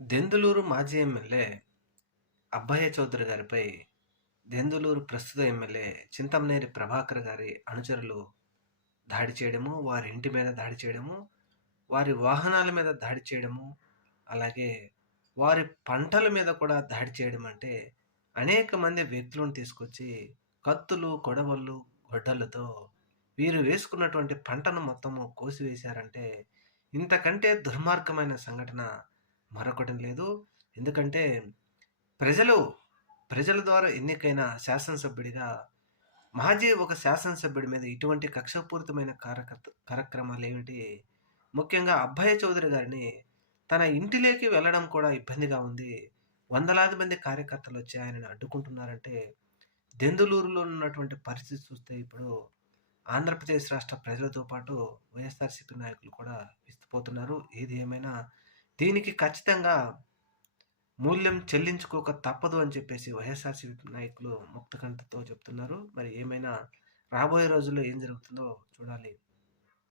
దెందులూరు మాజీ ఎమ్మెల్యే అబ్బయ్య చౌదరి గారిపై దెందులూరు ప్రస్తుత ఎమ్మెల్యే చింతమనేని ప్రభాకర్ గారి అనుచరులు దాడి చేయడము, వారి ఇంటి మీద దాడి చేయడము, వారి వాహనాల మీద దాడి చేయడము, అలాగే వారి పంటల మీద కూడా దాడి చేయడం అంటే అనేక మంది వ్యక్తులను తీసుకొచ్చి కత్తులు, కొడవళ్ళు, గొడ్డలతో వీరు వేసుకున్నటువంటి పంటను మొత్తము కోసివేశారంటే ఇంతకంటే దుర్మార్గమైన సంఘటన మరొకటి లేదు. ఎందుకంటే ప్రజలు ప్రజల ద్వారా ఎన్నికైన శాసనసభ్యుడిగా మాజీ ఒక శాసనసభ్యుడి మీద ఇటువంటి కక్షపూరితమైన కార్యక్రమాలేమిటి? ముఖ్యంగా అబ్బయ్య చౌదరి గారిని తన ఇంటిలోకి వెళ్ళడం కూడా ఇబ్బందిగా ఉంది. వందలాది మంది కార్యకర్తలొచ్చి ఆయనని అడ్డుకుంటున్నారంటే, దెందులూరులో ఉన్నటువంటి పరిస్థితి చూస్తే ఇప్పుడు ఆంధ్రప్రదేశ్ రాష్ట్ర ప్రజలతో పాటు వైఎస్ఆర్‌సీపీ నాయకులు కూడా విస్తుపోతున్నారు. ఏది ఏమైనా దీనికి ఖచ్చితంగా మూల్యం చెల్లించుకోక తప్పదు అని చెప్పేసి వైఎస్ఆర్‌సీపీ నాయకులు ముక్తకంఠంతో చెప్తున్నారు. మరి ఏమైనా రాబోయే రోజుల్లో ఏం జరుగుతుందో చూడాలి.